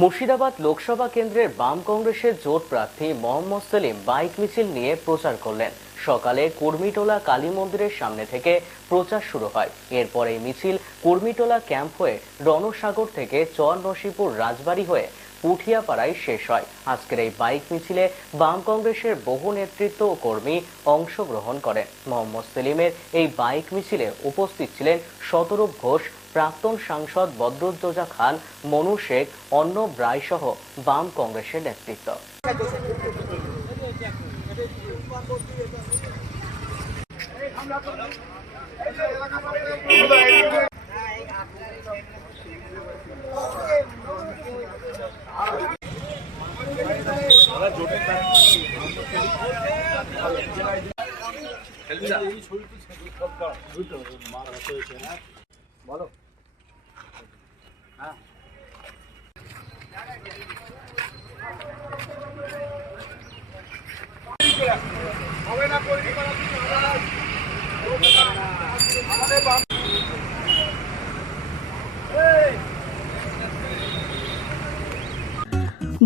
Murshidabad Lok Sabha কেন্দ্রের বাম কংগ্রেসের জোট প্রার্থী মোহাম্মদ সেলিম বাইক মিছিল নিয়ে প্রচার করলেন। সকালে কুর্মিটোলা কালী মন্দিরের সামনে থেকে প্রচার শুরু হয়। এরপর এই মিছিল কুর্মিটোলা ক্যাম্প হয়ে রণসাগর থেকে চর নসিপুর রাজবাড়ি হয়ে পুঠিয়াপাড়ায় শেষ হয়। আজকের এই বাইক মিছিলে বাম কংগ্রেসের বহু নেতৃত্ব ও কর্মী অংশগ্রহণ করেন। মোহাম্মদ সেলিমের এই বাইক মিছিলে উপস্থিত ছিলেন শতরূপ ঘোষ প্রাক্তন সাংসদ বদরুদ্দোজা খান মনু শেখ অর্ণব রায় সহ বাম কংগ্রেসের নেতৃত্ব।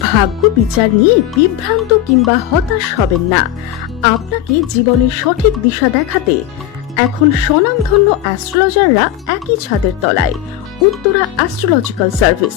ভাগ্য বিচার নিয়ে বিভ্রান্ত কিংবা হতাশ হবেন না। আপনাকে জীবনের সঠিক দিশা দেখাতে এখন স্বনামধন্য অ্যাস্ট্রোলজাররা একই ছাদের তলায়। উত্তরা অ্যাস্ট্রোলজিক্যাল সার্ভিস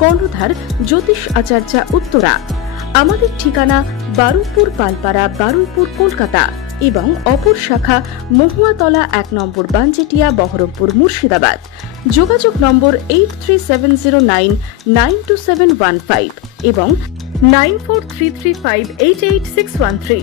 কর্ণধার জ্যোতিষ আচার্যা উত্তরা। আমাদের ঠিকানা বারুইপুর পালপাড়া, বারুইপুর কলকাতা এবং অপর শাখা মহুয়াতলা এক নম্বর বানজেটিয়া বহরমপুর মুর্শিদাবাদ। যোগাযোগ number eight three seven zero nine nine two seven one five এবং nine four three three five eight eight six one three